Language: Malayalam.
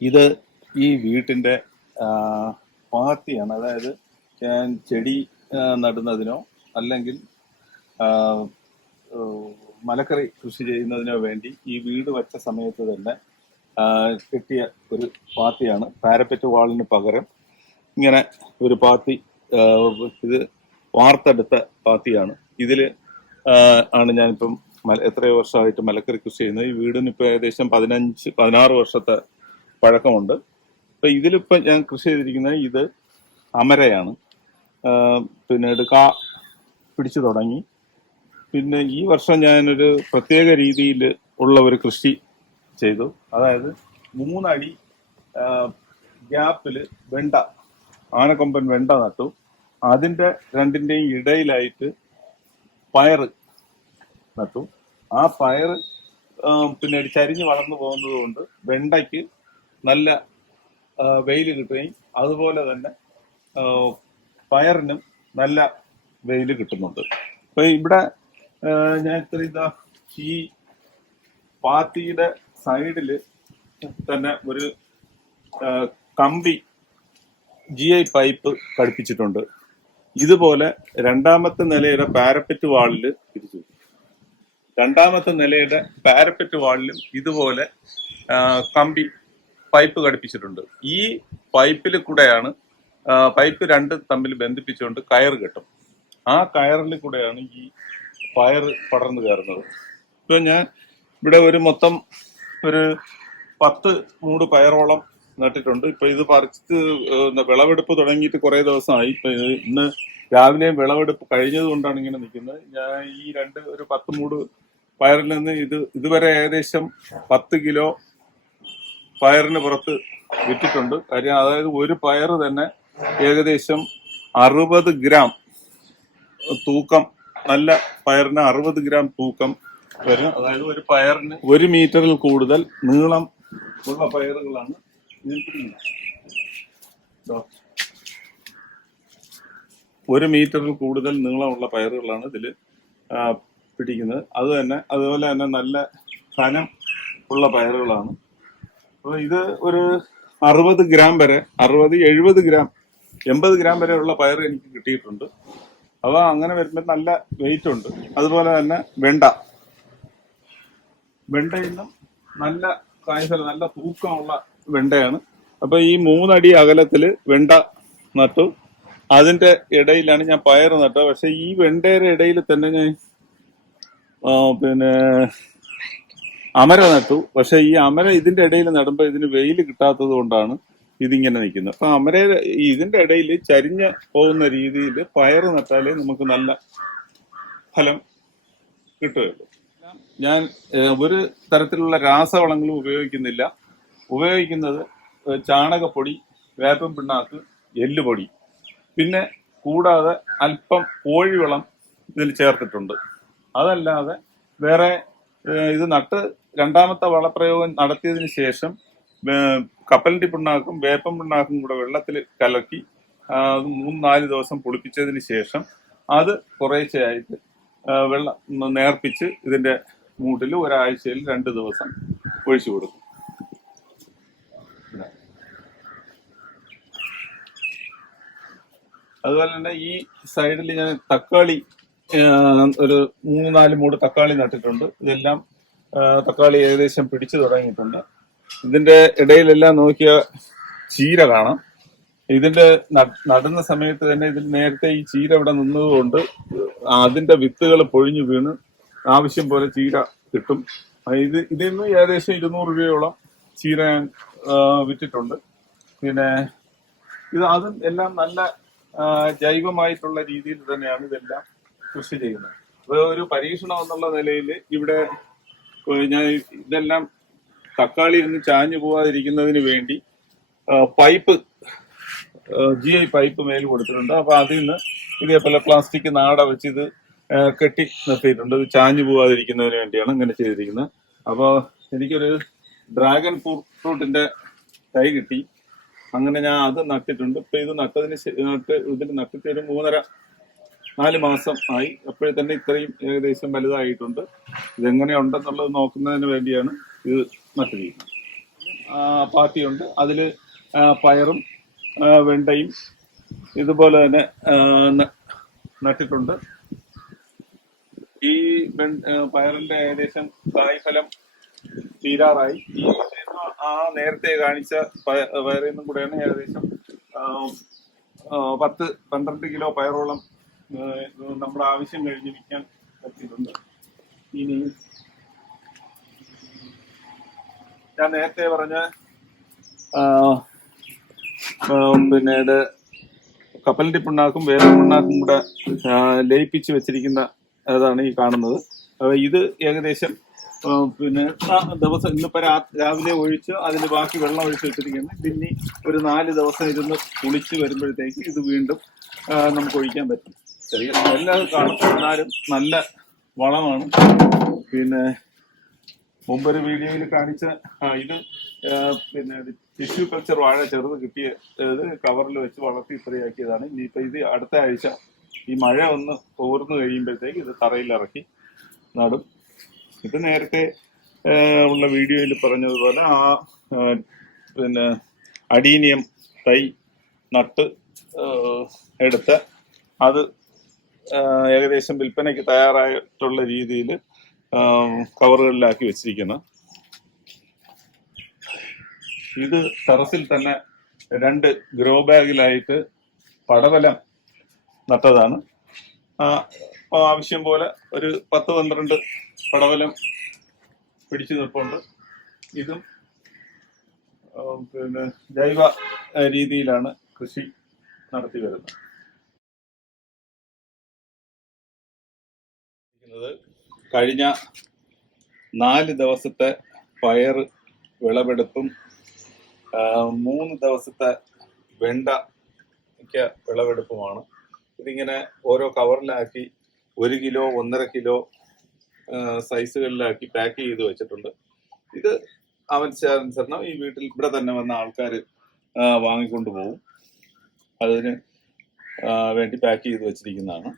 ഇത് ഈ വീട്ടിൻ്റെ പാത്തിയാണ്. അതായത് ഞാൻ ചെടി നടുന്നതിനോ അല്ലെങ്കിൽ മലക്കറി കൃഷി ചെയ്യുന്നതിനോ വേണ്ടി ഈ വീട് വച്ച സമയത്ത് തന്നെ കിട്ടിയ ഒരു പാത്തിയാണ്. പാരപ്പറ്റ് വാളിന് പകരം ഇങ്ങനെ ഒരു പാത്തി, ഇത് വാർത്തെടുത്ത പാത്തിയാണ്. ഇതിൽ ആണ് ഞാനിപ്പം എത്രയോ വർഷമായിട്ട് മലക്കറി കൃഷി ചെയ്യുന്നത്. ഈ വീടിന് ഇപ്പോൾ ഏകദേശം 15-16 വർഷത്തെ പഴക്കമുണ്ട്. അപ്പം ഇതിലിപ്പോൾ ഞാൻ കൃഷി ചെയ്തിരിക്കുന്നത് ഇത് അമരയാണ്. പിന്നീട് കാ പിടിച്ചു തുടങ്ങി. പിന്നെ ഈ വർഷം ഞാനൊരു പ്രത്യേക രീതിയിൽ ഉള്ള ഒരു കൃഷി ചെയ്തു. അതായത് 3 അടി ഗ്യാപ്പിൽ വെണ്ട, ആനക്കൊമ്പൻ വെണ്ട നട്ടു. അതിൻ്റെ രണ്ടിൻ്റെയും ഇടയിലായിട്ട് പയറ് നട്ടു. ആ പയറ് പിന്നെ ചരിഞ്ഞ് വളർന്നു പോകുന്നത് കൊണ്ട് വെണ്ടയ്ക്ക് നല്ല വെയിൽ കിട്ടുകയും അതുപോലെ തന്നെ പയറിനും നല്ല വെയിൽ കിട്ടുന്നുണ്ട്. അപ്പൊ ഇവിടെ ഞാൻ ഇതാ ഈ പാത്തിയുടെ സൈഡിൽ തന്നെ ഒരു കമ്പി GI പൈപ്പ് ഘടിപ്പിച്ചിട്ടുണ്ട്. ഇതുപോലെ രണ്ടാമത്തെ നിലയുടെ പാരപ്പറ്റ് വാളിൽ പിടിച്ചു. രണ്ടാമത്തെ നിലയുടെ പാരപ്പറ്റ് വാളിലും ഇതുപോലെ കമ്പി പൈപ്പ് ഘടിപ്പിച്ചിട്ടുണ്ട്. ഈ പൈപ്പിൽ കൂടെയാണ് പൈപ്പ് രണ്ട് തമ്മിൽ ബന്ധിപ്പിച്ചുകൊണ്ട് കയർ കെട്ടും. ആ കയറിൽ കൂടെയാണ് ഈ പയർ പടർന്നു കയറുന്നത്. ഇപ്പൊ ഞാൻ ഇവിടെ മൊത്തം ഒരു 10 മൂട് പയറോളം നട്ടിട്ടുണ്ട്. ഇപ്പൊ ഇത് പറിച്ച് വിളവെടുപ്പ് തുടങ്ങിയിട്ട് കുറെ ദിവസമായി. ഇപ്പൊ ഇന്ന് രാവിലെയും വിളവെടുപ്പ് കഴിഞ്ഞത് കൊണ്ടാണ് ഇങ്ങനെ നിൽക്കുന്നത്. ഞാൻ ഈ ഒരു 10 മൂട് പയറിൽ നിന്ന് ഇതുവരെ ഏകദേശം 10 കിലോ പയറിന് പുറത്ത് വിറ്റിട്ടുണ്ട്. കാര്യം അതായത് ഒരു പയറ് തന്നെ ഏകദേശം 60 ഗ്രാം തൂക്കം, നല്ല പയറിന് 60 ഗ്രാം തൂക്കം വരും. അതായത് ഒരു പയറിന് 1 മീറ്ററിൽ കൂടുതൽ നീളം ഉള്ള പയറുകളാണ് ഇതിൽ പിടിക്കുന്നത്. 1 മീറ്ററിൽ കൂടുതൽ നീളമുള്ള പയറുകളാണ് ഇതിൽ പിടിക്കുന്നത്. അതുപോലെ തന്നെ നല്ല കനം ഉള്ള പയറുകളാണ്. അപ്പോൾ ഇത് ഒരു 60 ഗ്രാം വരെ, 60, 70 ഗ്രാം, 80 ഗ്രാം വരെ ഉള്ള പയർ എനിക്ക് കിട്ടിയിട്ടുണ്ട്. അപ്പോൾ അങ്ങനെ വരുമ്പോൾ നല്ല വെയിറ്റ് ഉണ്ട്. അതുപോലെ തന്നെ വെണ്ടയിൽ നിന്നും നല്ല കായ്ഫലം, നല്ല തൂക്കമുള്ള വെണ്ടയാണ്. അപ്പൊ ഈ 3 അടി അകലത്തില് വെണ്ട നട്ടു. അതിന്റെ ഇടയിലാണ് ഞാൻ പയർ നട്ടത്. പക്ഷെ ഈ വെണ്ടയുടെ ഇടയിൽ തന്നെ ഞാൻ പിന്നെ അമര നട്ടു. പക്ഷെ ഈ അമര ഇതിന്റെ ഇടയിൽ നടുമ്പോൾ ഇതിന് വെയിൽ കിട്ടാത്തത് കൊണ്ടാണ് ഇതിങ്ങനെ നിൽക്കുന്നത്. അപ്പൊ ഇതിന്റെ ഇടയിൽ ചരിഞ്ഞ് പോകുന്ന രീതിയിൽ പയർ നട്ടാലേ നമുക്ക് നല്ല ഫലം കിട്ടുകയുള്ളൂ. ഞാൻ ഒരു തരത്തിലുള്ള രാസവളങ്ങളും ഉപയോഗിക്കുന്നില്ല. ഉപയോഗിക്കുന്നത് ചാണകപ്പൊടി, വേപ്പൻ പിണ്ണാക്ക്, എല്ലുപൊടി, പിന്നെ കൂടാതെ അല്പം കോഴിവളം ഇതിൽ ചേർത്തിട്ടുണ്ട്. അതല്ലാതെ വേറെ ഇത് നട്ട് രണ്ടാമത്തെ വളപ്രയോഗം നടത്തിയതിന് ശേഷം കപ്പലണ്ടി പിണ്ണാക്കും വേപ്പൻ പിണ്ണാക്കും കൂടെ വെള്ളത്തിൽ കലക്കി 3-4 ദിവസം പുളിപ്പിച്ചതിന് ശേഷം അത് കുറേശ്ശെയായിട്ട് വെള്ളം നേർപ്പിച്ച് ഇതിന്റെ മൂട്ടിൽ ഒരാഴ്ചയിൽ 2 ദിവസം ഒഴിച്ചു കൊടുക്കും. അതുപോലെ തന്നെ ഈ സൈഡിൽ ഞാൻ തക്കാളി ഒരു 3-4 മൂട് തക്കാളി നട്ടിട്ടുണ്ട്. ഇതെല്ലാം തക്കാളി ഏകദേശം പിടിച്ചു തുടങ്ങിയിട്ടുണ്ട്. ഇതിന്റെ ഇടയിലെല്ലാം നോക്കിയ ചീര കാണാം. ഇതിന്റെ നടുന്ന സമയത്ത് തന്നെ ഇതിൽ നേരത്തെ ഈ ചീര ഇവിടെ നിന്നതുകൊണ്ട് അതിന്റെ വിത്തുകൾ പൊഴിഞ്ഞു വീണ് ആവശ്യം പോലെ ചീര കിട്ടും. ഇതിൽ നിന്ന് ഏകദേശം 200 രൂപയോളം ചീര ഞാൻ വിറ്റിട്ടുണ്ട്. പിന്നെ അതും എല്ലാം നല്ല ജൈവമായിട്ടുള്ള രീതിയിൽ തന്നെയാണ് ഇതെല്ലാം കൃഷി ചെയ്യുന്നത്. ഒരു പരീക്ഷണം എന്നുള്ള നിലയിൽ ഇവിടെ ഞാൻ ഇതെല്ലാം തക്കാളി ഒന്ന് ചാഞ്ഞു പോവാതിരിക്കുന്നതിന് വേണ്ടി പൈപ്പ് GI പൈപ്പ് മേൽ കൊടുത്തിട്ടുണ്ട്. അപ്പൊ അതിൽ നിന്ന് ഇതേപോലെ പ്ലാസ്റ്റിക് നാട വെച്ച് ഇത് കെട്ടി നിർത്തിയിട്ടുണ്ട്. ഇത് ചാഞ്ഞു പോവാതിരിക്കുന്നതിന് വേണ്ടിയാണ് ഇങ്ങനെ ചെയ്തിരിക്കുന്നത്. അപ്പോൾ എനിക്കൊരു ഡ്രാഗൺ ഫ്രൂട്ടിന്റെ തൈ കിട്ടി. അങ്ങനെ ഞാൻ അത് നട്ടിട്ടുണ്ട്. ഇപ്പൊ ഇത് ഇതിൽ നട്ടിട്ട് ഒരു 3.5-4 മാസം ആയി. അപ്പോഴേ തന്നെ ഇത്രയും ഏകദേശം വലുതായിട്ടുണ്ട്. ഇതെങ്ങനെയുണ്ടെന്നുള്ളത് നോക്കുന്നതിന് വേണ്ടിയാണ് ഇത് നട്ടിരിക്കുന്നത്. പാത്തിയുണ്ട്. അതിൽ പയറും വെണ്ടയും ഇതുപോലെ തന്നെ നട്ടിട്ടുണ്ട്. ഈ പയറിന്റെ ഏകദേശം കായ്ഫലം തീരാറായി. ഈ നേരത്തെ കാണിച്ച പയറിൽ നിന്നും കൂടെയാണ് ഏകദേശം 10-12 കിലോ പയറോളം നമ്മുടെ ആവശ്യം കഴിഞ്ഞ് വിൽക്കാൻ പറ്റിയിട്ടുണ്ട്. ഇനി ഞാൻ നേരത്തെ പറഞ്ഞ പിന്നെ ഇത് കപ്പലണ്ടി പിണ്ണാക്കും വേറെ പിണ്ണാക്കും കൂടെ ലയിപ്പിച്ച് വെച്ചിരിക്കുന്ന അതാണ് ഈ കാണുന്നത്. ഇത് ഏകദേശം പിന്നെ ദിവസം ഇന്നിപ്പോ രാവിലെ ഒഴിച്ച് അതിന് ബാക്കി വെള്ളം ഒഴിച്ച് വെച്ചിരിക്കുന്നത്. പിന്നെ ഒരു 4 ദിവസം ഇരുന്ന് കുളിച്ച് വരുമ്പോഴത്തേക്ക് ഇത് വീണ്ടും നമുക്ക് ഒഴിക്കാൻ പറ്റും. ചെറിയ എല്ലാം കാണും, എന്നാലും നല്ല വളമാണ്. പിന്നെ മുമ്പൊരു വീഡിയോയിൽ കാണിച്ച ഇത് പിന്നെ ടിഷ്യൂ കൾച്ചർ വാഴ ചെറുത് കിട്ടിയത് കവറിൽ വെച്ച് വളർത്തി ഇത്രയാക്കിയതാണ്. ഇനിയിപ്പോൾ ഇത് അടുത്ത ആഴ്ച ഈ മഴ ഒന്ന് തോർന്നു കഴിയുമ്പോഴത്തേക്ക് ഇത് തറയിലിറക്കി നടും. ഇത് നേരത്തെ ഉള്ള വീഡിയോയിൽ പറഞ്ഞതുപോലെ പിന്നെ അഡീനിയം തൈ നട്ട് എടുത്ത് അത് ഏകദേശം വിൽപ്പനയ്ക്ക് തയ്യാറായിട്ടുള്ള രീതിയിൽ കവറുകളിലാക്കി വെച്ചിരിക്കുന്നു. ഇത് ടെറസിൽ തന്നെ 2 ഗ്രോ ബാഗിലായിട്ട് പടവലം നട്ടതാണ്. ആവശ്യം പോലെ ഒരു 10-12 പടവലം പിടിച്ചു നിൽപ്പുണ്ട്. ഇതും പിന്നെ ജൈവ രീതിയിലാണ് കൃഷി നടത്തി വരുന്നത്. കഴിഞ്ഞ 4 ദിവസത്തെ പയർ വിളവെടുപ്പും 3 ദിവസത്തെ വെണ്ട വിളവെടുപ്പുമാണ്. ഇതിങ്ങനെ ഓരോ കവറിലാക്കി 1 കിലോ 1.5 കിലോ സൈസുകളിലാക്കി പാക്ക് ചെയ്ത് വെച്ചിട്ടുണ്ട്. ഇത് ആവശ്യാനുസരണം ഈ വീട്ടിൽ ഇവിടെ തന്നെ വന്ന ആൾക്കാർ വാങ്ങിക്കൊണ്ട് പോകും. അതിന് വേണ്ടി പാക്ക് ചെയ്ത് വെച്ചിരിക്കുന്നതാണ്.